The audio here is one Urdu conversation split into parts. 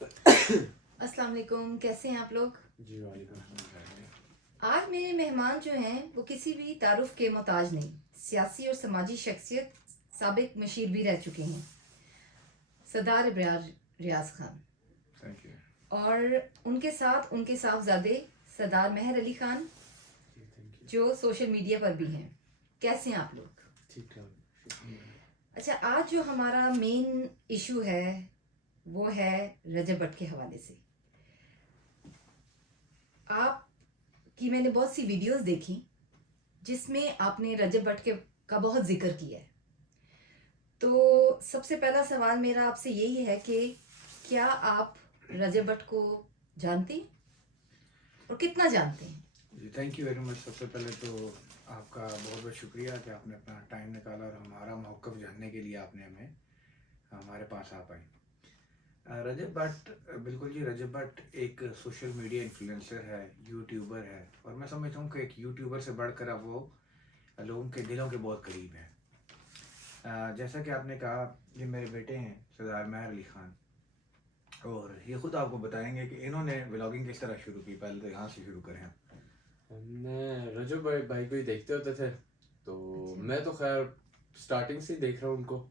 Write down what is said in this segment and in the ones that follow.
السلام علیکم، کیسے ہیں آپ لوگ؟ جی وعلیکم السلام۔ آج میرے مہمان جو ہیں وہ کسی بھی تعارف کے محتاج نہیں، سیاسی اور سماجی شخصیت، سابق مشیر بھی رہ چکے ہیں، سردار ابرار ریاض خان، تھینک یو اور ان کے ساتھ ان کے صاحبزادے سردار مہر علی خان جی تھینک یو۔ جو سوشل میڈیا پر بھی ہیں۔ کیسے ہیں آپ لوگ؟ ٹھیک ٹھاک شکریہ۔ اچھا، آج جو ہمارا مین ایشو ہے وہ ہے رجب بٹ کے حوالے سے۔ آپ کی میں نے بہت سی ویڈیوز دیکھی جس میں آپ نے رجب بٹ کا بہت ذکر کیا ہے، تو سب سے پہلا سوال میرا آپ سے یہی ہے کہ کیا آپ رجب بٹ کو جانتے ہیں اور کتنا جانتے ہیں؟ جی تھینک یو ویری مچ۔ سب سے پہلے تو آپ کا بہت بہت شکریہ کہ آپ نے اپنا ٹائم نکالا اور ہمارا موقف جاننے کے لیے آپ نے ہمارے پاس آ پائی۔ رجب بٹ، بالکل جی، رجب بٹ ایک سوشل میڈیا انفلوئنسر ہے، یوٹیوبر ہے، اور میں سمجھتا ہوں کہ ایک یوٹیوبر سے بڑھ کر اب وہ لوگوں کے دلوں کے بہت قریب ہے۔ جیسا کہ آپ نے کہا، یہ میرے بیٹے ہیں سردار مہر علی خان، اور یہ خود آپ کو بتائیں گے کہ انہوں نے ولاگنگ کس طرح شروع کی۔ پہلے تو یہاں سے شروع کریں آپ۔ ہم نے رجب بھائی کو ہی دیکھتے ہوتے تھے، تو میں تو خیر سٹارٹنگ سے ہی دیکھ رہا ہوں ان کو۔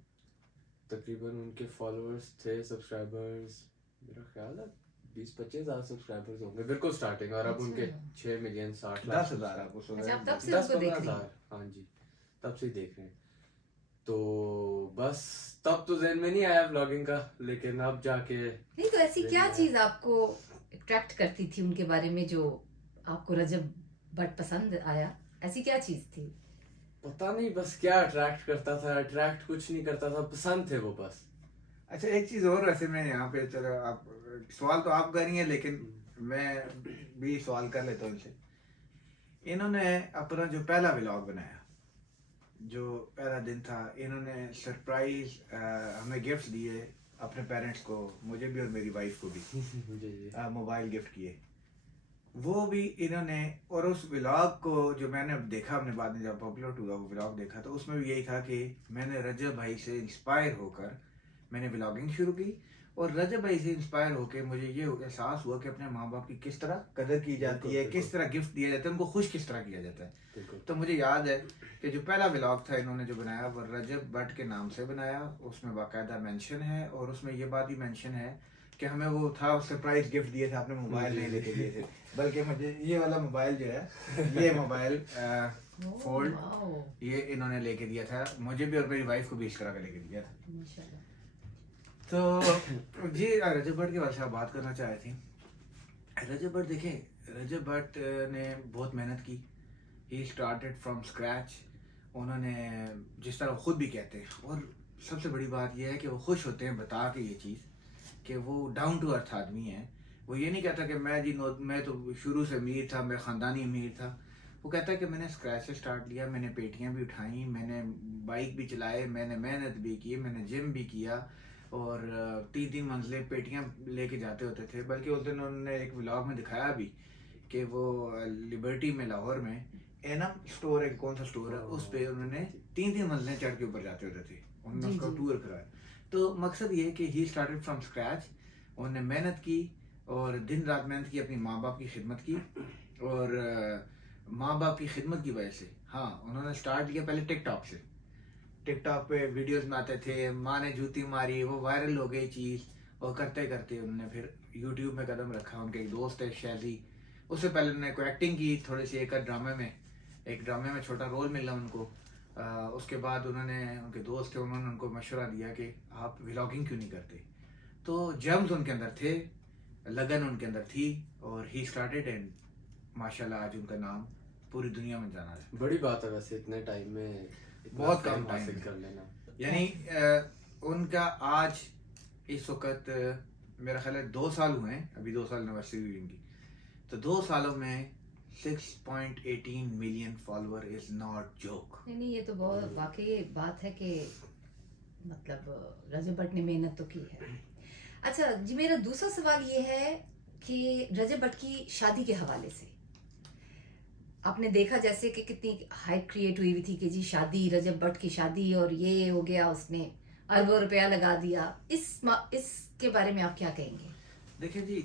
تقریباً ان کے فالوورز تھے، سبسکرائبرز میرا خیال ہے 20-25 ہزار سبسکرائبرز ہوں گے بالکل سٹارٹنگ، اور اب ان کے 6 ملین 60 لاکھ 10,000 آپ اس اچھا، آپ تب وقت سے ان کو دیکھ رہے 10-15 ہزار، ہاں جی تب سے ہی دیکھ رہے ہیں۔ تو بس تب تو ذہن میں نہیں آیا ولاگنگ کا، لیکن اب جا کے نہیں تو ایسی کیا چیز آپ کو اٹریکٹ کرتی تھی ان کے بارے میں جو آپ کو رجب بٹ پسند آیا؟ ایسی کیا چیز تھی؟ پتہ نہیں بس کیا اٹریکٹ کرتا تھا، اٹریکٹ کچھ نہیں کرتا تھا، پسند تھے وہ بس۔ اچھا ایک چیز اور، ویسے میں یہاں پہ، چلو آپ سوال تو آپ کر رہی ہیں لیکن میں بھی سوال کر لیتا ہوں ان سے۔ انہوں نے اپنا جو پہلا ولاگ بنایا، جو پہلا دن تھا، انہوں نے سرپرائز ہمیں گفٹ دیے اپنے پیرنٹس کو، مجھے بھی اور میری وائف کو بھی جی موبائل گفٹ کیے، وہ بھی انہوں نے۔ اور اس ولاگ کو جو میں نے دیکھا، ہم نے بعد میں جب پاپولر ہوا وہ ولاگ دیکھا، تو اس میں بھی یہی تھا کہ میں نے رجب بھائی سے انسپائر ہو کر میں نے ولاگنگ شروع کی، اور رجب بھائی سے انسپائر ہو کے مجھے یہ احساس ہوا کہ اپنے ماں باپ کی کس طرح قدر کی جاتی ہے، کس طرح گفٹ دیا جاتا ہے، ان کو خوش کس طرح کیا جاتا ہے۔ تو مجھے یاد ہے کہ جو پہلا ولاگ تھا انہوں نے جو بنایا وہ رجب بٹ کے نام سے بنایا، اس میں باقاعدہ مینشن ہے، اور اس میں یہ بات بھی مینشن ہے کہ ہمیں وہ تھا سرپرائز گفٹ دیے تھے، آپ نے موبائل نہیں لے کے دیے تھے، بلکہ مجھے یہ والا موبائل جو ہے، یہ موبائل فولڈ، یہ انہوں نے لے کے دیا تھا مجھے بھی اور میری وائف کو بھی، اس طرح کا لے کے دیا تھا۔ تو جی رجب بٹ کے بارے سے آپ بات کرنا چاہ رہے تھے۔ رجب بٹ دیکھیں، رجب بٹ نے بہت محنت کی، ہی اسٹارٹیڈ فرام اسکریچ۔ انہوں نے جس طرح خود بھی کہتے ہیں، اور سب سے بڑی بات یہ ہے کہ وہ خوش ہوتے ہیں بتا کے یہ چیز کہ وہ ڈاؤن ٹو ارتھ آدمی ہے۔ وہ یہ نہیں کہتا کہ میں تو شروع سے امیر تھا، میں خاندانی امیر تھا۔ وہ کہتا ہے کہ میں نے اسکریچ سے اسٹارٹ کیا، میں نے پیٹیاں بھی اٹھائیں، میں نے بائک بھی چلائے، میں نے محنت بھی کی، میں نے جم بھی کیا، اور 3 منزلیں پیٹیاں لے کے جاتے ہوتے تھے۔ بلکہ اس دن انہوں نے ایک ولاگ میں دکھایا بھی کہ وہ لبرٹی میں، لاہور میں اینم اسٹور ہے، کون سا اسٹور ہے، اس پہ انہوں نے 3 منزلیں چڑھ کے اوپر جاتے ہوتے تھے، انہوں نے اس کا ٹور کرایا۔ تو مقصد یہ ہے کہ ہی اسٹارٹیڈ فرام اسکریچ، انہوں نے محنت کی اور دن رات محنت کی، اپنی ماں باپ کی خدمت کی، اور ماں باپ کی خدمت کی وجہ سے انہوں نے اسٹارٹ کیا پہلے ٹک ٹاک سے۔ ٹک ٹاک پہ ویڈیوز میں آتے تھے، ماں نے جوتی ماری، وہ وائرل ہو گئی چیز، اور کرتے کرتے انہوں نے پھر یوٹیوب میں قدم رکھا۔ ان کے ایک دوست ہے شیزی، اس سے پہلے انہوں نے کوئی ایکٹنگ کی تھوڑی سی، ایک ڈرامے میں چھوٹا رول ملا ان کو۔ اس کے بعد انہوں نے، ان کے دوست تھے، انہوں نے ان کو مشورہ دیا کہ آپ ولاگنگ کیوں نہیں کرتے۔ تو جرمز ان کے اندر تھے، لگن ان کے اندر تھی، اور ہی اسٹارٹیڈ، اینڈ ماشاء اللہ آج ان کا نام پوری دنیا میں جانا ہے۔ بڑی بات ہے ویسے اتنے ٹائم میں بہت کم ٹائم حاصل کر لینا، یعنی ان کا آج اس وقت میرا خیال ہے 2 سال ہوئے ہیں، ابھی 2 سال انیورسری ہوئی ان کی، تو 2 سالوں میں 6.18 million follower is not joke. نہیں، یہ تو بہت واقعی بات ہے کہ مطلب رجب بٹ نے محنت تو کی ہے۔ اچھا جی، میرا دوسرا سوال یہ ہے کہ رجب بٹ کی شادی کے حوالے سے آپ نے دیکھا جیسے کہ کتنی ہائپ کریٹ ہوئی تھی کہ جی شادی، رجب بٹ کی شادی، اور یہ ہو گیا، اس نے اربوں روپیہ لگا دیا۔ اس کے بارے میں آپ کیا کہیں گے؟ دیکھیں جی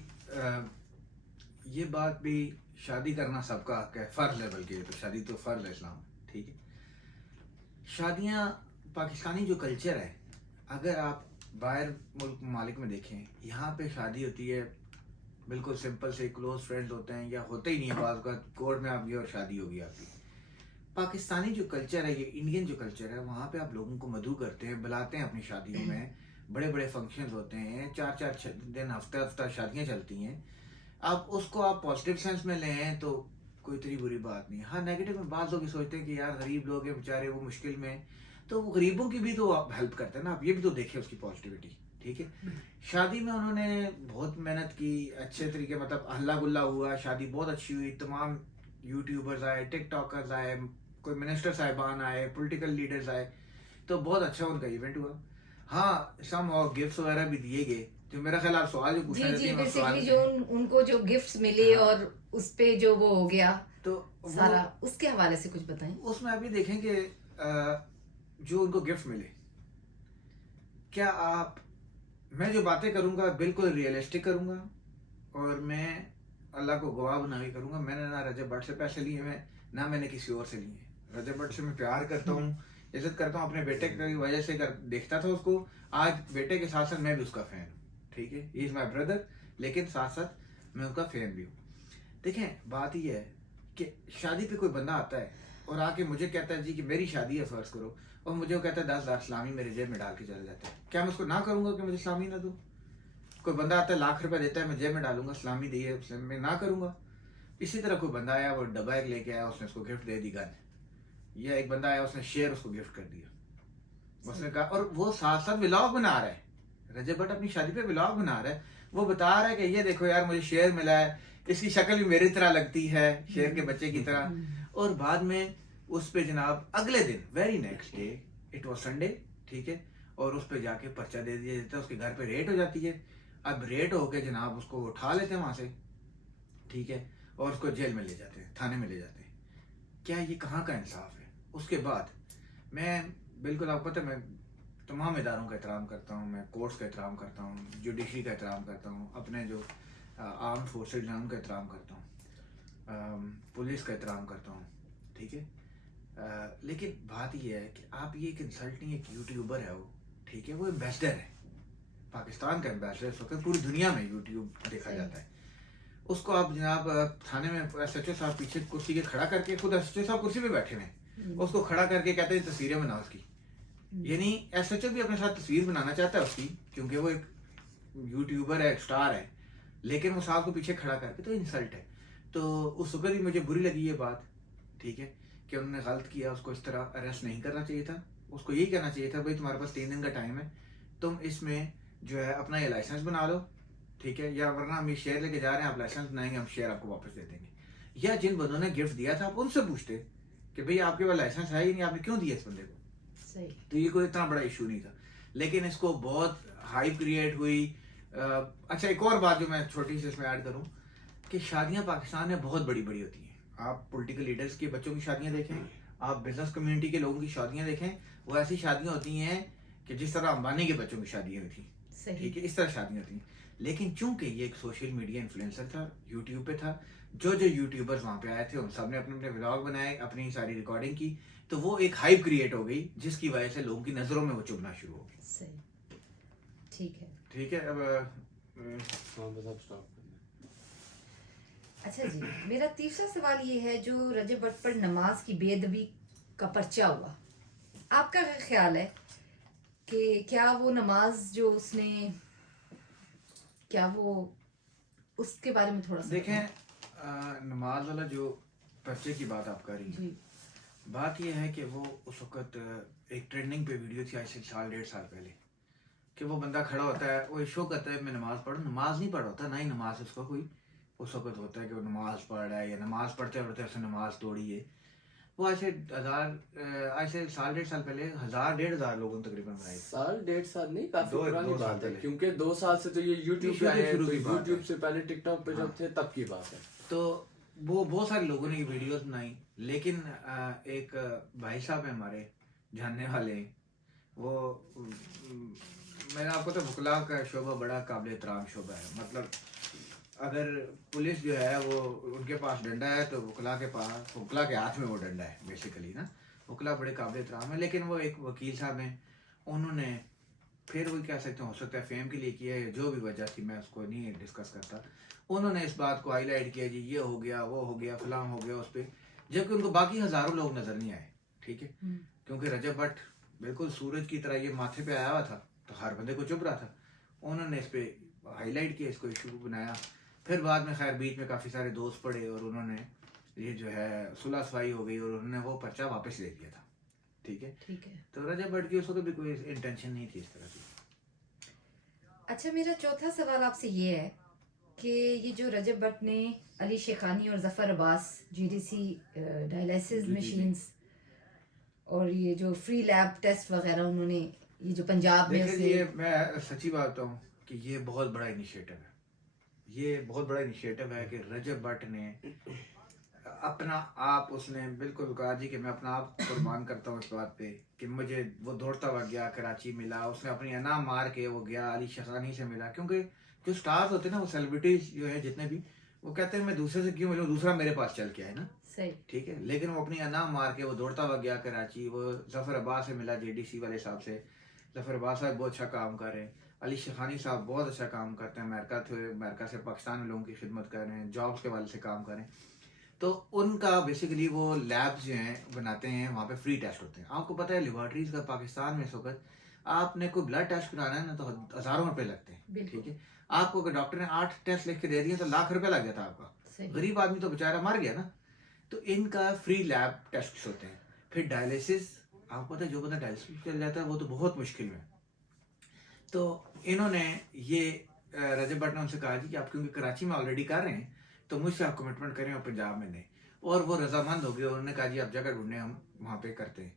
یہ بات بھی شادی کرنا سب کا حق ہے، فرض ہے، بلکہ یہ تو شادی تو فرض ہے اسلام میں، ٹھیک ہے. شادیاں پاکستانی جو کلچر ہے، اگر آپ باہر ملک ممالک میں دیکھیں، یہاں پہ شادی ہوتی ہے بالکل سمپل سے، کلوز فرینڈ ہوتے ہیں یا ہوتے ہی نہیں ہے، بعض اوقات کورٹ میں آپ گئے اور شادی ہوگی آپ کی. پاکستانی جو کلچر ہے، یہ انڈین جو کلچر ہے، وہاں پہ آپ لوگوں کو مدعو کرتے ہیں، بلاتے ہیں اپنی شادیوں میں، بڑے بڑے فنکشنز ہوتے ہیں، 4 4 دن ہفتہ ہفتہ شادیاں چلتی ہیں. آپ اس کو آپ پازیٹیو سینس میں لیں تو کوئی اتنی بری بات نہیں. ہاں نیگیٹو میں بعض لوگ یہ سوچتے ہیں کہ یار غریب لوگ ہیں بیچارے، وہ مشکل میں، تو وہ غریبوں کی بھی تو آپ ہیلپ کرتے ہیں نا، آپ یہ بھی تو دیکھیں اس کی پازیٹیوٹی. ٹھیک ہے، شادی میں انہوں نے بہت محنت کی، اچھے طریقے، مطلب ہلا گلا ہوا، شادی بہت اچھی ہوئی، تمام یوٹیوبرز آئے، ٹک ٹاکرز آئے، کوئی منسٹر صاحبان آئے، پولیٹیکل لیڈرز آئے، تو بہت اچھا ان کا ایونٹ ہوا. ہاں سم اور گفٹس وغیرہ بھی دیے گئے، جو میرا خیال آپ سوال جو پوچھنا جی چاہتی جی ہیں، میں سوال بیسکلی جو ان کو جو گفٹس ملے ہاں. اور اس پہ جو وہ ہو گیا تو سارا، اس کے حوالے سے کچھ بتائیں. اس میں آپ یہ دیکھیں کہ جو ان کو گفٹ ملے، کیا آپ، میں جو باتیں کروں گا بالکل ریئلسٹک کروں گا، اور میں اللہ کو گواہ بنا کے کروں گا. میں نے نہ رجب بٹ سے پیسے لیے ہیں، نہ میں نے کسی اور سے لیے ہیں. رجب بٹ سے میں پیار کرتا ہوں، عزت کرتا ہوں، اپنے بیٹے کی وجہ سے دیکھتا تھا اس کو. آج بیٹے کے ساتھ ساتھ میں بھی اس کا فین ہوں. ٹھیک ہے، ہی از مائی بردر، لیکن ساتھ ساتھ میں اس کا فین بھی ہوں. دیکھیں بات یہ ہے کہ شادی پہ کوئی بندہ آتا ہے اور آ کے مجھے کہتا ہے جی کہ میری شادی ہے فرض کرو، اور مجھے وہ کہتا ہے 10,000 اسلامی میرے جیب میں ڈال کے چلا جاتا ہے، کیا میں اس کو نہ کروں گا کہ مجھے اسلامی نہ دو؟ کوئی بندہ آتا ہے ₹1,00,000 دیتا ہے، میں جیب میں ڈالوں گا اسلامی دیے، میں نہ کروں گا. اسی طرح کوئی بندہ آیا، وہ ڈبا ایک لے کے آیا، اس نے اس کو گفٹ دے دی گن، یا ایک بندہ آیا اس نے شیئر اس کو گفٹ کر دیا، اس نے کہا، اور وہ ساتھ ساتھ ولاگ بنا رہا ہے. رجب بٹ اپنی شادی پہ ولاگ بنا رہا ہے، وہ بتا رہا ہے کہ یہ دیکھو یار مجھے شیئر ملا ہے، اس کی شکل بھی میری طرح لگتی ہے، شیر کے بچے کی طرح. اور بعد میں اس پہ جناب اگلے دن very next day, it was Sunday, ٹھیک ہے، اور اس پہ جا کے پرچہ دے دیا جاتا ہے، اس کے گھر پہ ریٹ ہو جاتی ہے. اب ریٹ ہو کے جناب اس کو اٹھا لیتے ہیں وہاں سے، ٹھیک ہے، اور اس کو جیل میں لے جاتے ہیں، تھانے میں لے جاتے ہیں. کیا یہ کہاں کا انصاف ہے؟ اس کے بعد میں بالکل، آپ پتہ، میں تمام اداروں کا احترام کرتا ہوں، میں کورٹس کا احترام کرتا ہوں، جوڈیشری کا احترام کرتا ہوں، اپنے جو آرم فورسز ہیں ان کا احترام کرتا ہوں، پولیس کا احترام کرتا ہوں، ٹھیک ہے. لیکن بات یہ ہے کہ آپ یہ ایک انسلٹ نہیں، ایک یوٹیوبر ہے وہ، ٹھیک ہے، وہ ایمبیسڈر ہے، پاکستان کا ایمبیسڈر، اس وقت پوری دنیا میں یوٹیوب دیکھا جاتا ہے. اس کو آپ جناب تھانے میں ایس ایچ او صاحب پیچھے کرسی کے کھڑا کر کے، خود ایس ایچ او صاحب کرسی پہ بیٹھے ہوئے ہیں، اس کو کھڑا کر کے کہتے ہیں تصویریں بناؤ اس کی. یعنی ایس ایچ او بھی اپنے ساتھ تصویر بنانا چاہتا ہے اس کی، کیونکہ وہ ایک یوٹیوبر ہے، ایک سٹار ہے، لیکن وہ صاحب کو پیچھے کھڑا کر کے، تو انسلٹ ہے. تو اس وقت بھی مجھے بری لگی یہ بات، ٹھیک ہے، کہ انہوں نے غلط کیا، اس کو اس طرح اریسٹ نہیں کرنا چاہیے تھا. اس کو یہی کہنا چاہیے تھا بھائی تمہارے پاس 3 دن کا ٹائم ہے، تم اس میں جو ہے اپنا یہ لائسنس بنا لو، ٹھیک ہے، یا ورنہ ہم یہ شیئر لے کے جا رہے ہیں، آپ لائسنس بنائیں گے، ہم شیئر آپ کو واپس دے دیں گے. یا جن بندوں نے گفٹ دیا تھا آپ ان سے پوچھتے کہ بھئی آپ کے پاس لائسنس ہے ہی نہیں، آپ نے کیوں دیا اس بندے کو؟ تو یہ کوئی اتنا بڑا ایشو نہیں تھا. لیکن اس کو بہت ہائپ کریٹ ہوئی. اچھا ایک اور بات جو میں چھوٹی سی اس میں ایڈ کروں، کہ شادیاں پاکستان میں بہت بڑی بڑی ہوتی ہیں. آپ پولیٹیکل لیڈرز کے بچوں کی شادیاں دیکھیں، آپ بزنس کمیونٹی کے لوگوں کی شادیاں دیکھیں، وہ ایسی شادیاں ہوتی ہیں کہ جس طرح امبانی کے بچوں کی شادیاں ہوئی تھیں، ٹھیک ہے، اس طرح شادیاں ہوتی ہیں. لیکن چونکہ یہ ایک سوشل میڈیا انفلوئنسر تھا، یوٹیوب پہ تھا، جو یوٹیوبرز وہاں پہ آئے تھے ان سب نے اپنے اپنے ولاگ بنائے، اپنی ساری ریکارڈنگ کی، تو وہ ایک ہائپ کریٹ ہو گئی، جس کی وجہ سے لوگوں کی نظروں میں وہ چبھنا شروع ہو گئی. صحیح، ٹھیک ہے، ٹھیک ہے. اب ہاں بس اب اسٹاپ کرنا. اچھا جی، میرا تیسرا سوال یہ ہے، جو رجب بٹ پر نماز کی بے ادبی کا پرچہ ہوا، آپ کا کیا خیال ہے کہ کیا وہ نماز جو اس نے، کیا وہ اس کے بارے میں تھوڑا سا دیکھیں نماز والا جو پرچے کی بات آپ کر رہی ہیں، جی، بات یہ ہے کہ وہ اس وقت ایک ٹرینڈنگ پہ ویڈیو تھی، آج سے 1.5 سال پہلے، کہ وہ بندہ کھڑا ہوتا ہے، وہ شو کرتا ہے میں نماز پڑھوں، نماز نہیں پڑھ ہوتا، نہ ہی نماز اس کا کوئی اس وقت ہوتا ہے کہ وہ نماز پڑھ رہا ہے، یا نماز پڑھتے پڑھتے اس نے نماز توڑی ہے. وہ آج سے 1.5 سال پہلے 1,000-1,500 لوگوں نے تقریباً بنائی. 1.5 سال نہیں، کافی پرانی دو سال بات ہے، پہلے. کیونکہ 2 سال سے تو یہ یوٹیوب پہ آئے ہیں، تو یوٹیوب سے پہلے ٹک ٹاک پہ جب تھے تب کی بات ہے. تو وہ بہت سارے لوگوں نے یہ ویڈیوز بنائی، لیکن ایک بھائی صاحب ہیں ہمارے جاننے والے، وہ میں آپ کو تو وکلا کا شعبہ بڑا قابل احترام شعبہ ہے. مطلب اگر پولیس جو ہے وہ ان کے پاس ڈنڈا ہے تو وکلا کے پاس وکلا کے ہاتھ میں وہ ڈنڈا ہے بیسیکلی نا. وکلا بڑے قابل احترام ہے. لیکن وہ ایک وکیل صاحب ہیں, انہوں نے پھر وہ کہہ سکتے ہیں ہو سکتا ہے فیم کے لیے کیا ہے, جو بھی وجہ تھی میں اس کو نہیں ڈسکس کرتا. انہوں نے اس بات کو ہائی لائٹ کیا, جی یہ ہو گیا وہ ہو گیا فلاں ہو گیا اس پہ, جبکہ ان کو باقی ہزاروں لوگ نظر نہیں آئے. ٹھیک ہے, کیونکہ رجب بٹ بالکل سورج کی طرح یہ ماتھے پہ آیا ہوا تھا تو ہر بندے کو چبھ رہا تھا. انہوں نے اس پہ ہائی لائٹ کیا, اس کو ایشو بنایا. پھر بعد میں خیر بیچ میں کافی سارے دوست پڑے اور انہوں نے یہ جو ہے صلح صفائی ہو گئی اور انہوں نے وہ پرچہ واپس لے لیا تھا. ٹھیک ہے, ٹھیک ہے. تو رجب بٹ کی اس وقت بھی کوئی انٹینشن نہیں تھی اس طرح کی. اچھا میرا چوتھا سوال آپ سے یہ ہے کہ یہ جو رجب بٹ نے علی شیخانی اور ظفر عباس GDC ڈائلیسس مشینز اور یہ جو فری لیب ٹیسٹ وغیرہ انہوں نے یہ جو پنجاب میں دیکھیں یہ میں سچی بات ہوں کہ یہ بہت بڑا انیشیٹو ہے. یہ بہت بڑا انیشیٹو ہے کہ رجب بٹ نے اپنا آپ اس نے بالکل کہا جی کہ میں اپنا آپ قربان کرتا ہوں اس بات پہ کہ مجھے وہ دوڑتا ہوا گیا کراچی ملا, اس نے اپنی انا مار کے وہ گیا علی شیخانی سے ملا. کیونکہ جو سٹارز ہوتے ہیں نا وہ سیلیبریٹیز جو ہے جتنے بھی وہ کہتے ہیں میں دوسرے سے کیوں ملوں, دوسرا میرے پاس چل کے آئے نا. صحیح. ٹھیک ہے, لیکن وہ اپنی انا مار کے وہ دوڑتا ہوا گیا کراچی, وہ ظفر عباس سے ملا JDC والے صاحب سے. ظفر عباس صاحب بہت اچھا کام کر رہے ہیں, علی شیخانی صاحب بہت اچھا کام کرتے ہیں, امریکہ سے پاکستان میں لوگوں کی خدمت کر رہے ہیں, جابس کے والے سے کام کر رہے ہیں. تو ان کا بیسیکلی وہ لیبس جو ہیں بناتے ہیں, وہاں پہ فری ٹیسٹ ہوتے ہیں. آپ کو پتہ ہے لیبارٹریز کا پاکستان میں اس وقت آپ نے کوئی بلڈ ٹیسٹ کرانا ہے نا تو ہزاروں روپے لگتے ہیں. ٹھیک ہے, آپ کو ڈاکٹر نے 8 ٹیسٹ لکھ کے دے دیے تو لاکھ روپے لگ جاتا آپ کا. غریب آدمی تو بیچارہ مر گیا نا. تو ان کا فری لیب ٹیسٹ ہوتے ہیں. پھر ڈائلیسس, آپ کو پتہ ہے جو بندہ ڈائلیسس چل جاتا ہے وہ تو بہت مشکل میں. تو انہوں نے یہ رجب بٹ نے ان سے کہا جی کہ آپ کیونکہ کراچی میں آلریڈی کر رہے ہیں تو مجھ سے آپ کمٹمنٹ کریں اور پنجاب میں نہیں. اور وہ رضامند ہو گئے, انہوں نے کہا جی آپ جگہ ڈھونڈیں ہم وہاں پہ کرتے ہیں.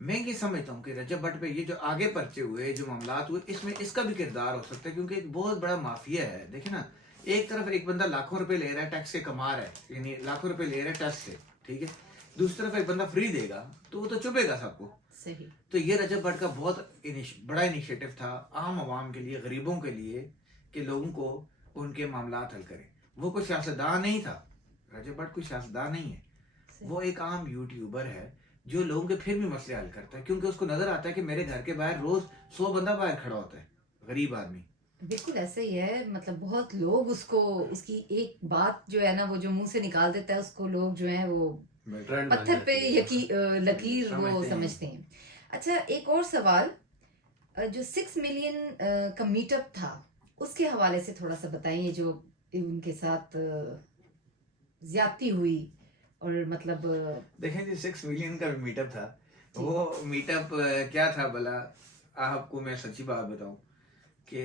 میں یہ سمجھتا ہوں کہ رجب بٹ پہ یہ جو آگے پرچے ہوئے, جو معاملات ہوئے, اس میں اس کا بھی کردار ہو سکتا ہے کیونکہ ایک بہت بڑا مافیا ہے. دیکھیں نا, ایک طرف ایک بندہ لاکھوں روپے لے رہا ہے ٹیکس سے کما رہا ہے, یعنی لاکھوں روپے لے رہا ہے ٹیکس سے. ٹھیک ہے, دوسری طرف ایک بندہ فری دے گا تو وہ تو چبھے گا سب کو. صحیح. تو یہ رجب بٹ کا بہت بڑا انیشیٹو تھا عام عوام کے لیے, غریبوں کے لیے, کہ لوگوں کو ان کے معاملات حل کریں. وہ کوئی سیاستدان نہیں تھا, رجب بٹ کوئی سیاستدان نہیں ہے, وہ ایک عام یوٹیوبر ہے جو لوگوں کے پھر بھی مسئلے حل کرتا ہے. کیونکہ اس کو نظر آتا ہے کہ میرے گھر کے باہر روز 100 بندہ باہر کھڑا ہوتا ہے, غریب آدمی. بالکل ایسا ہی ہے. مطلب بہت لوگ اس کو, اس کی ایک بات جو ہے نا وہ جو منہ سے نکال دیتا ہے اس کو لوگ جو ہیں وہ پتھر پہ لکیر وہ سمجھتے ہیں. اچھا ایک اور سوال, جو 6 ملین کا میٹ اپ تھا اس کے حوالے سے تھوڑا سا بتائیں, یہ جو ان کے ساتھ زیادتی ہوئی اور مطلب دیکھیں جی 6 ملین کا میٹ اپ تھا, وہ میٹ اپ کیا تھا بھلا. آپ کو میں سچی بات بتاؤں کہ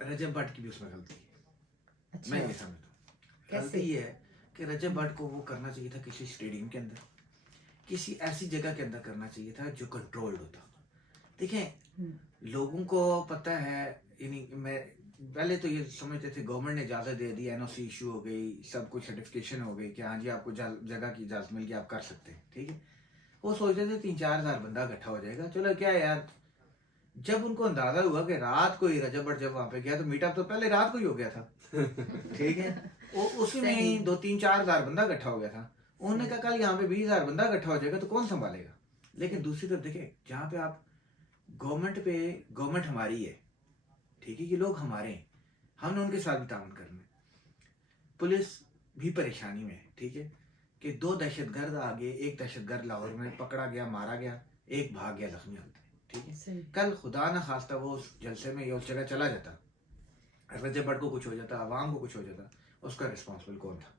رجب بٹ کی بھی اس میں غلطی ہے. میں یہ سمجھتا ہوں غلطی یہ ہے کہ رجب بٹ کو وہ کرنا چاہیے تھا کسی اسٹیڈیم کے اندر, کسی ایسی جگہ کے اندر کرنا چاہیے تھا جو کنٹرولڈ ہوتا. دیکھیں لوگوں کو پتہ ہے, یعنی میں پہلے تو یہ سمجھتے تھے گورنمنٹ نے اجازت دے دی, NOC ایشو ہو گئی, سب کچھ سرٹیفکیشن ہو گئی کہ ہاں جی آپ کو جگہ کی اجازت مل گئی, آپ کر سکتے ہیں. ٹھیک ہے, وہ سوچتے تھے 3-4 ہزار بندہ اکٹھا ہو جائے گا, چلو کیا یار. جب ان کو اندازہ ہوا کہ رات کو ہی رجب بٹ جب وہاں پہ گیا تو میٹ اپ تو پہلے رات کو ہی ہو گیا تھا. ٹھیک ہے, اسی میں 2-3-4 ہزار بندہ اکٹھا ہو گیا تھا. انہوں نے کہا کل یہاں پہ 20 ہزار بندہ اکٹھا ہو جائے گا تو کون سنبھالے گا. لیکن دوسری طرف دیکھیں جہاں پہ آپ گورنمنٹ ہماری ہے, ٹھیک ہے, یہ لوگ ہمارے ہیں, ہم نے ان کے ساتھ بھی تعاون کرنا ہے. پولیس بھی پریشانی میں ہے, ٹھیک ہے, کہ 2 دہشت گرد آگے, ایک دہشت گرد لاہور میں پکڑا گیا, مارا گیا, ایک بھاگ گیا زخمی حالت میں. ٹھیک ہے, کل خدا نہ خواستہ وہ اس جلسے میں یا اس جگہ چلا جاتا, رجب بٹ کو کچھ ہو جاتا, عوام کو کچھ ہو جاتا, اس کا رسپانسبل کون تھا.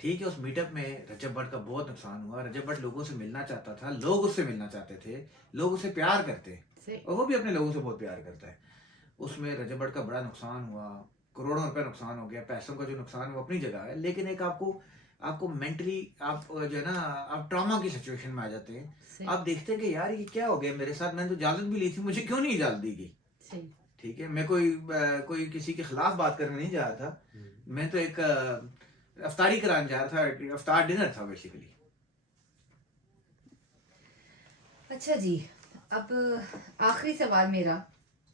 ٹھیک ہے, اس میٹ اپ میں رجب بٹ کا بہت نقصان ہوا. رجب بٹ لوگوں سے ملنا چاہتا تھا, لوگ اس سے ملنا چاہتے تھے, لوگ اسے پیار کرتے ہیں اور وہ بھی اپنے لوگوں سے بہت پیار کرتا ہے. اس میں رجب بٹ کا بڑا نقصان ہوا, کروڑوں روپے نقصان ہو گیا. پیسوں کا جو نقصان وہ اپنی جگہ ہے, لیکن ایک آپ کو مینٹلی آپ جو ہے نا آپ ٹراما کی سچویشن میں آ جاتے ہیں. آپ دیکھتے ہیں کہ یار یہ کیا ہو گیا میرے ساتھ, میں نے تو اجازت بھی لی تھی, مجھے کیوں نہیں اجازت دی گئی. ٹھیک ہے, میں کوئی کسی کے خلاف بات کرنے نہیں جا رہا تھا, میں تو ایک افطاری کرانے جا رہا تھا, افطار ڈنر تھا بیسیکلی. اچھا جی, اب آخری سوال میرا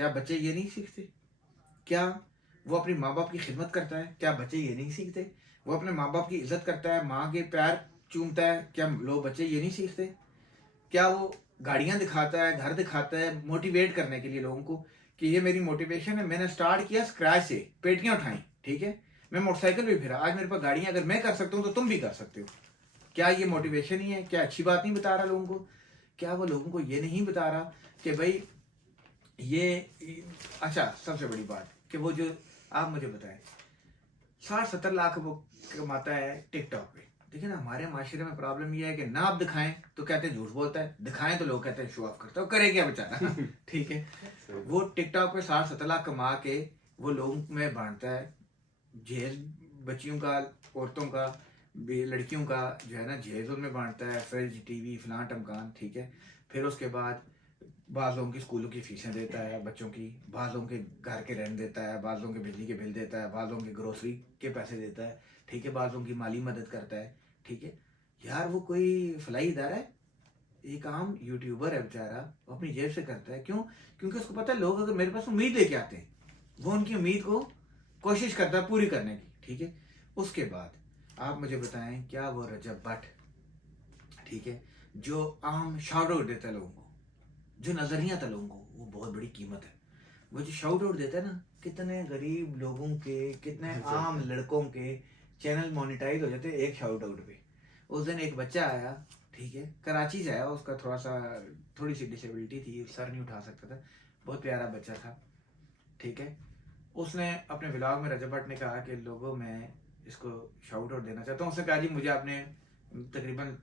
کیا بچے یہ نہیں سیکھتے؟ کیا وہ اپنے ماں باپ کی خدمت کرتا ہے؟ کیا بچے یہ نہیں سیکھتے؟ وہ اپنے ماں باپ کی عزت کرتا ہے، ماں کے پیر چومتا ہے، کیا لوگ بچے یہ نہیں سیکھتے؟ کیا وہ گاڑیاں دکھاتا ہے، گھر دکھاتا ہے موٹیویٹ کرنے کے لیے لوگوں کو کہ یہ میری موٹیویشن ہے، میں نے سٹارٹ کیا اسکریچ سے، پیٹیاں اٹھائیں، ٹھیک ہے، میں موٹر سائیکل بھی پھرا، آج میرے پاس گاڑیاں، اگر میں کر سکتا ہوں تو تم بھی کر سکتے ہو. کیا یہ موٹیویشن ہی ہے؟ کیا اچھی بات نہیں بتا رہا لوگوں کو؟ کیا وہ لوگوں کو یہ نہیں بتا رہا کہ بھائی یہ اچھا سب سے بڑی بات کہ وہ جو آپ مجھے بتائیں 60-70 لاکھ وہ کماتا ہے ٹک ٹاک پہ. دیکھیں نا ہمارے معاشرے میں پرابلم یہ ہے کہ نہ آپ دکھائیں تو کہتے ہیں جھوٹ بولتا ہے، دکھائیں تو لوگ کہتے ہیں شو آف کرتا ہے، وہ کرے کیا بیچارہ. ٹھیک ہے، وہ ٹک ٹاک پہ 60-70 لاکھ کما کے وہ لوگوں میں بانٹتا ہے، جہیز بچیوں کا، عورتوں کا، لڑکیوں کا جو ہے نا جہیز ان میں بانٹتا ہے، فریج ٹی وی فلاں ٹمکان. ٹھیک ہے، پھر اس کے بعد بعض لوگوں کی اسکولوں کی فیسیں دیتا ہے بچوں کی، بعض لوگوں کے گھر کے رینٹ دیتا ہے، بعض لوگوں کے بجلی کے بل دیتا ہے، بعض لوگوں کے گروسری کے پیسے دیتا ہے. ٹھیک ہے، بعض لوگوں کی مالی مدد کرتا ہے. ٹھیک ہے یار، وہ کوئی فلاحی ادارہ ہے؟ ایک عام یوٹیوبر ہے بیچارہ، وہ اپنی جیب سے کرتا ہے. کیوں؟ کیونکہ اس کو پتہ ہے لوگ اگر میرے پاس امید لے کے آتے ہیں، وہ ان کی امید کو کوشش کرتا ہے پوری کرنے کی. ٹھیک ہے، اس کے بعد آپ مجھے بتائیں کیا وہ رجب بٹ، ٹھیک ہے، جو عام شاؤٹ آؤٹ دیتا ہے لوگوں کو، جو نظریہ تھا لوگوں کو، وہ بہت بڑی قیمت ہے. وہ جو شاؤٹ آؤٹ دیتا ہے نا، کتنے غریب لوگوں کے، کتنے عام لڑکوں کے چینل مونیٹائز ہو جاتے ہیں ایک شاؤٹ آؤٹ پہ. اس دن ایک بچہ آیا، ٹھیک ہے، کراچی سے آیا، اس کا تھوڑی سی ڈسیبلٹی تھی، سر نہیں اٹھا سکتا تھا، بہت پیارا بچہ تھا. ٹھیک ہے، اس نے اپنے ولاگ میں رجب بٹ نے کہا کہ لوگوں میں اس کو شاؤٹ آؤٹ دینا چاہتا ہوں. اس نے کہا جی مجھے آپ نے تقریباً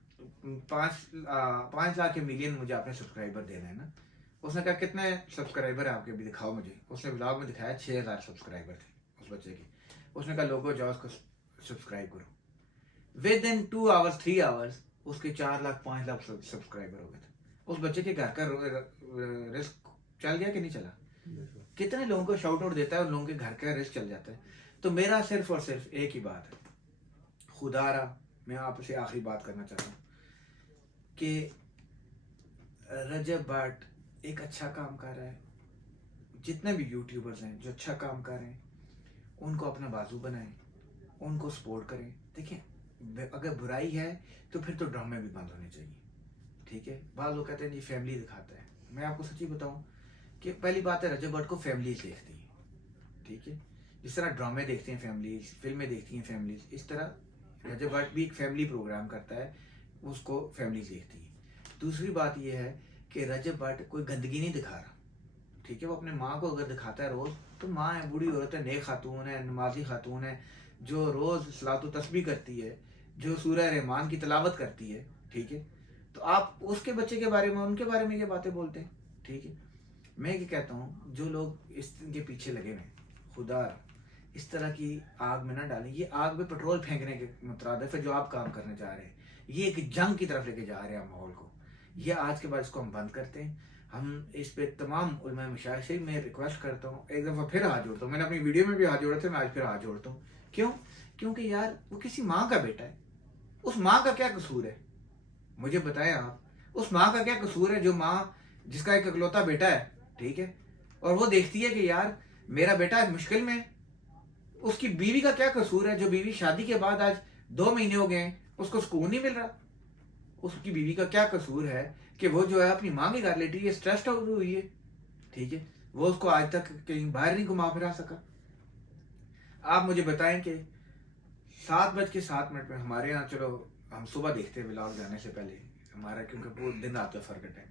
5 لاکھ کے ملین مجھے آپ نے سبسکرائبر دینا ہے نا. اس نے کہا کتنے سبسکرائبر ہیں آپ کے، بھی دکھاؤ مجھے. اس نے ولاگ میں دکھایا 6000 سبسکرائبر تھے اس بچے کے. اس نے کہا لوگوں جاؤ اس کو سبسکرائب کرو. ود ان 2 hours 3 hours اس کے 4 لاکھ 5 لاکھ سبسکرائبر ہو گئے تھے. اس بچے کے گھر کا رزق چل گیا کہ نہیں چلا؟ کتنے لوگوں کو شاؤٹ آؤٹ دیتا ہے، ان لوگوں کے گھر کا رزق چل جاتا ہے. تو میرا صرف اور صرف ایک ہی بات ہے، خدا را میں آپ سے آخری بات کرنا چاہتا ہوں کہ رجب بٹ ایک اچھا کام کر رہا ہے. جتنے بھی یوٹیوبرز ہیں جو اچھا کام کر رہے ہیں ان کو اپنا بازو بنائیں، ان کو سپورٹ کریں. دیکھیں اگر برائی ہے تو پھر تو ڈرامے بھی بند ہونے چاہیے. ٹھیک ہے، بعض لوگ کہتے ہیں جی فیملی دکھاتا ہے. میں آپ کو سچی بتاؤں کہ پہلی بات ہے رجب بٹ کو فیملیز دیکھتی ہیں. ٹھیک ہے، جس طرح ڈرامے دیکھتے ہیں فیملیز، فلمیں دیکھتی ہیں فیملیز، اس طرح رجب بٹ بھی ایک فیملی پروگرام کرتا ہے، اس کو فیملیز دیکھتی ہیں. دوسری بات یہ ہے کہ رجب بٹ کوئی گندگی نہیں دکھا رہا. ٹھیک ہے، وہ اپنے ماں کو اگر دکھاتا ہے روز، تو ماں ہے، بوڑھی عورت ہے، نیک خاتون ہے، نمازی خاتون ہے، جو روز صلاۃ و تسبیح کرتی ہے، جو سورہ رحمان کی تلاوت کرتی ہے. ٹھیک ہے، تو آپ اس کے بچے کے بارے میں، ان کے بارے میں یہ باتیں بولتے ہیں. ٹھیک ہے، میں یہ کہتا ہوں جو لوگ اس کے پیچھے لگے ہوئے ہیں، خدا اس طرح کی آگ میں نہ ڈالیں. یہ آگ میں پٹرول پھینکنے کے مترادف ہے جو آپ کام کرنے جا رہے ہیں. یہ ایک جنگ کی طرف لے کے جا رہے ہیں ماحول کو. یہ آج کے بعد اس کو ہم بند کرتے ہیں. ہم اس پہ تمام علماء مشاہد سے میں ریکویسٹ کرتا ہوں، ایک دفعہ پھر ہاتھ جوڑتا ہوں. میں نے اپنی ویڈیو میں بھی ہاتھ جوڑے تھے، میں آج پھر ہاتھ جوڑتا ہوں. کیوں؟ کیونکہ یار وہ کسی ماں کا بیٹا ہے. اس ماں کا کیا قصور ہے؟ مجھے بتائیں آپ، اس ماں کا کیا قصور ہے جو ماں جس کا ایک اکلوتا بیٹا ہے، ٹھیک ہے، اور وہ دیکھتی ہے کہ یار میرا بیٹا مشکل میں ہے. اس کی بیوی کا کیا قصور ہے جو بیوی شادی کے بعد آج 2 مہینے ہو گئے ہیں اس کو سکون نہیں مل رہا؟ اس کی بیوی کا کیا قصور ہے کہ وہ جو ہے اپنی ماں کی گھر لیٹی ہے، اسٹریسڈ ہوئی ہے. ٹھیک ہے، وہ اس کو آج تک کہیں باہر نہیں گھما پھرا سکا. آپ مجھے بتائیں کہ 7:07 پہ ہمارے یہاں، چلو ہم صبح دیکھتے ہیں ولاگ جانے سے پہلے ہمارا، کیونکہ وہ دن رات کا فرق ہے ٹائم.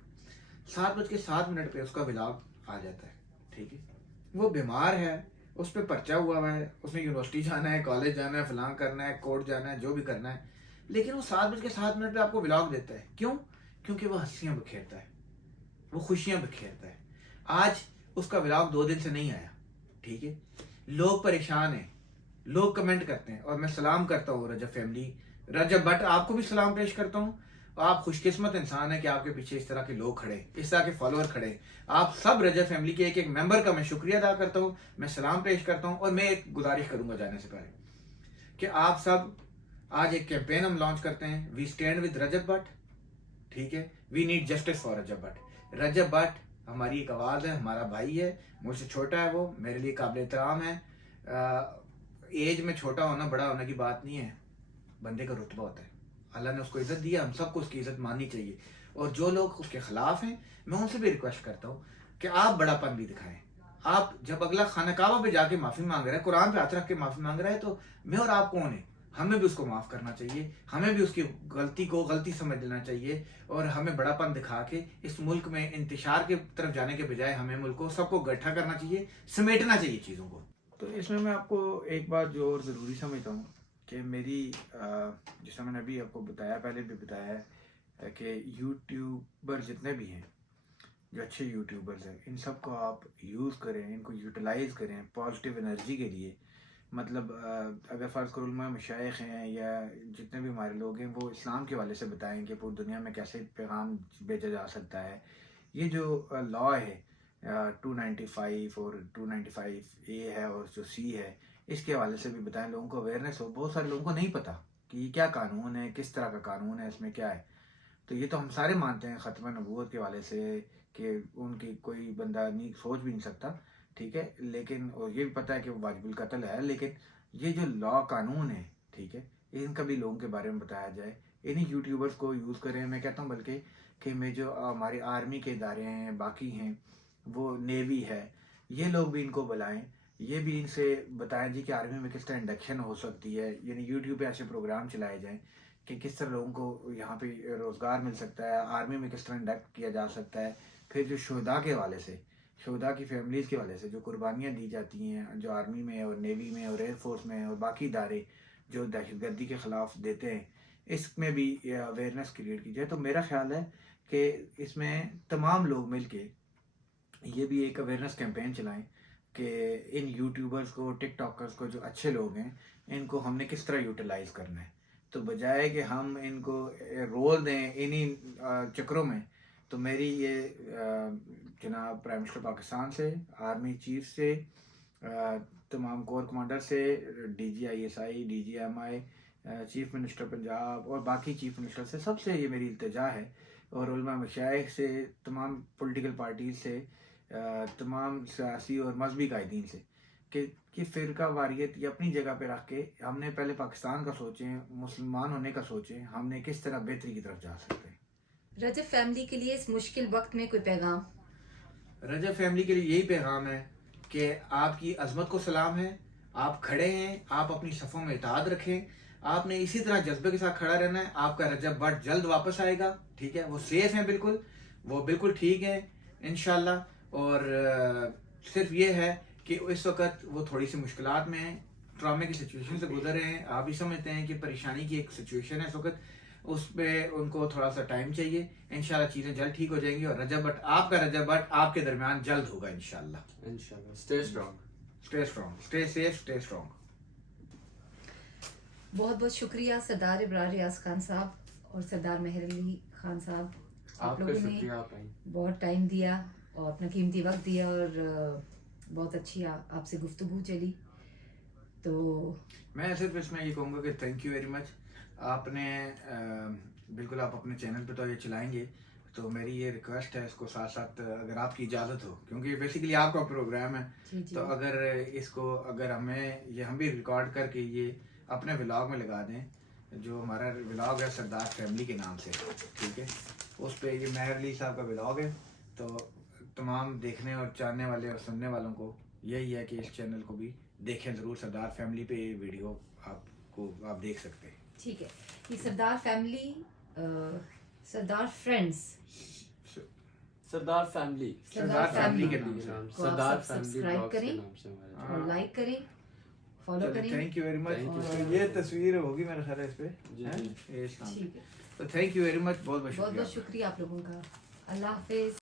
7:07 پہ اس کا ولاگ آ جاتا ہے. ٹھیک ہے، وہ بیمار ہے، اس پہ پرچہ ہوا ہے، اس نے یونیورسٹی جانا ہے، کالج جانا ہے، فلاں کرنا ہے، کورٹ جانا ہے، جو بھی کرنا ہے، لیکن وہ 7:07 پہ آپ کو ولاگ دیتا ہے. کیوں؟ کیونکہ وہ ہنسیاں بکھیرتا ہے، وہ خوشیاں بکھیرتا ہے. آج اس کا ولاگ 2 دن سے نہیں آیا. ٹھیک ہے، لوگ پریشان ہیں، لوگ کمنٹ کرتے ہیں، اور میں سلام کرتا ہوں رجب فیملی، رجب بٹ آپ کو بھی سلام پیش کرتا ہوں. آپ خوش قسمت انسان ہیں کہ آپ کے پیچھے اس طرح کے لوگ کھڑے، اس طرح کے فالوور کھڑے. آپ سب رجب فیملی کے ایک ایک ممبر کا میں شکریہ ادا کرتا ہوں، میں سلام پیش کرتا ہوں. اور میں ایک گزارش کروں گا جانے سے پہلے کہ آپ سب آج ایک کیمپین ہم لانچ کرتے ہیں، we stand with Rajab Butt. ٹھیک ہے، we need justice for Rajab Butt. Rajab Butt ہماری ایک آواز ہے, ہمارا بھائی ہے, مجھ سے چھوٹا ہے, وہ میرے لیے قابل احترام ہے. ایج میں چھوٹا ہونا بڑا ہونے کی بات نہیں ہے, بندے کا رتبہ ہوتا ہے. اللہ نے اس کو عزت دیا, ہم سب کو اس کی عزت ماننی چاہیے. اور جو لوگ اس کے خلاف ہیں میں ان سے بھی ریکویسٹ کرتا ہوں کہ آپ بڑا پن بھی دکھائیں. آپ جب اگلا خانہ کعبہ پہ جا کے معافی مانگ رہا ہے, قرآن پہ ہاتھ رکھ کے معافی مانگ رہا ہے, تو میں اور آپ کون ہیں؟ ہمیں بھی اس کو معاف کرنا چاہیے, ہمیں بھی اس کی غلطی کو غلطی سمجھ لینا چاہیے, اور ہمیں بڑا پن دکھا کے اس ملک میں انتشار کے طرف جانے کے بجائے ہمیں ملک کو سب کو گٹھا کرنا چاہیے, سمیٹنا چاہیے چیزوں کو. تو اس میں آپ کو ایک بات جو اور ضروری سمجھتا ہوں کہ میری جیسا میں نے ابھی آپ کو بتایا, پہلے بھی بتایا ہے کہ یوٹیوبر جتنے بھی ہیں, جو اچھے یوٹیوبرز ہیں, ان سب کو آپ یوز کریں, ان کو یوٹیلائز کریں پازیٹیو انرجی کے لیے. مطلب اگر فرض کرو علماء مشائخ ہیں یا جتنے بھی ہمارے لوگ ہیں, وہ اسلام کے حوالے سے بتائیں کہ پوری دنیا میں کیسے پیغام بھیجا جا سکتا ہے. یہ جو لا ہے 295 اور 295A ہے اور جو C ہے, اس کے حوالے سے بھی بتائیں, لوگوں کو اویئرنیس ہو. بہت سارے لوگوں کو نہیں پتہ کہ یہ کیا قانون ہے, کس طرح کا قانون ہے, اس میں کیا ہے. تو یہ تو ہم سارے مانتے ہیں ختم نبوت کے حوالے سے کہ ان کی کوئی بندہ نہیں سوچ بھی نہیں سکتا, ٹھیک ہے, لیکن اور یہ بھی پتہ ہے کہ وہ واجب القتل ہے. لیکن یہ جو لا قانون ہے, ٹھیک ہے, ان کا بھی لوگوں کے بارے میں بتایا جائے. انہیں یوٹیوبرز کو یوز کریں. میں کہتا ہوں بلکہ کہ میں جو ہمارے آرمی کے ادارے ہیں, باقی ہیں, وہ نیوی ہے, یہ لوگ بھی ان کو بلائیں, یہ بھی ان سے بتائیں جی کہ آرمی میں کس طرح انڈکشن ہو سکتی ہے. یعنی یوٹیوب پہ ایسے پروگرام چلائے جائیں کہ کس طرح لوگوں کو یہاں پہ روزگار مل سکتا ہے, آرمی میں کس طرح انڈکٹ کیا جا سکتا ہے. پھر جو شہداء کے حوالے سے, شہداء کی فیملیز کے حوالے سے جو قربانیاں دی جاتی ہیں, جو آرمی میں اور نیوی میں اور ایئر فورس میں اور باقی ادارے جو دہشت گردی کے خلاف دیتے ہیں, اس میں بھی اویئرنیس کریٹ کی جائے. تو میرا خیال ہے کہ اس میں تمام لوگ مل کے یہ بھی ایک اویئرنیس کیمپین چلائیں کہ ان یوٹیوبرز کو, ٹک ٹاکرز کو, جو اچھے لوگ ہیں, ان کو ہم نے کس طرح یوٹیلائز کرنا ہے. تو بجائے کہ ہم ان کو رول دیں انہی چکروں میں, تو میری یہ جناب پرائم منسٹر پاکستان سے, آرمی چیف سے, تمام کور کمانڈر سے, DGISI, DGMI, chief minister Punjab اور باقی چیف منسٹر سے, سب سے یہ میری التجا ہے, اور علماء مشائخ سے, تمام پولیٹیکل پارٹیز سے, تمام سیاسی اور مذہبی قائدین سے کہ فرقہ واریت یہ اپنی جگہ پہ رکھ کے ہم نے پہلے پاکستان کا سوچیں, مسلمان ہونے کا سوچیں, ہم نے کس طرح بہتری کی طرف جا سکتے ہیں. رجب فیملی کے لیے اس مشکل وقت میں کوئی پیغام؟ رجب فیملی کے لیے یہی پیغام ہے کہ آپ کی عظمت کو سلام ہے, آپ کھڑے ہیں, آپ اپنی صفوں میں اتحاد رکھیں, آپ نے اسی طرح جذبے کے ساتھ کھڑا رہنا ہے. آپ کا رجب بٹ جلد واپس آئے گا, ٹھیک ہے, وہ سیف ہیں, بالکل وہ بالکل ٹھیک ہیں انشاءاللہ. اور صرف یہ ہے کہ اس وقت وہ تھوڑی سی مشکلات میں ہیں, ٹرامے کی سچویشن سے گزر رہے ہیں. آپ بھی سمجھتے ہیں کہ پریشانی کی ایک سچویشن ہے اس وقت, اس پہ ان کو تھوڑا سا ٹائم چاہیے. انشاءاللہ چیزیں جلد ٹھیک ہو جائیں گی, اور رجب بٹ, آپ کا رجب بٹ آپ کے درمیان جلد ہوگا انشاءاللہ. Stay strong, stay strong, stay safe, stay strong. بہت بہت شکریہ سردار ابرار ریاض خان صاحب اور سردار مہر علی خان صاحب, آپ لوگوں نے بہت ٹائم دیا اور اپنا قیمتی وقت دیا, اور بہت اچھی آپ سے گفتگو چلی. تو میں صرف اس میں یہ کہوں گا کہ تھینک یو ویری مچ. آپ نے بالکل, آپ اپنے چینل پہ تو یہ چلائیں گے, تو میری یہ ریکویسٹ ہے اس کو ساتھ ساتھ اگر آپ کی اجازت ہو, کیونکہ بیسیکلی آپ کا پروگرام ہے, تو اگر اس کو اگر ہم بھی ریکارڈ کر کے یہ اپنے ولاگ میں لگا دیں, جو ہمارا ولاگ ہے سردار فیملی کے نام سے, ٹھیک ہے, اس پہ یہ مہر علی صاحب کا ولاگ ہے. تو تمام دیکھنے اور جاننے والے اور سننے والوں کو یہی ہے کہ اس چینل کو بھی دیکھیں ضرور. سردار فیملی پہ یہ ویڈیو آپ دیکھ سکتے ہیں. ٹھیک ہے, یہ سردار فیملی, سردار فرینڈز, سردار فیملی کے نام سے, سردار سبسکرائب کریں اور لائک کریں, فالو کریں. Thank you very much. یہ تصویر ہوگی میرے خیال ہے اس پہ, ٹھیک ہے, تو تھینک یو ویری مچ. بہت بہت بہت شکریہ آپ لوگوں کا. اللہ حافظ.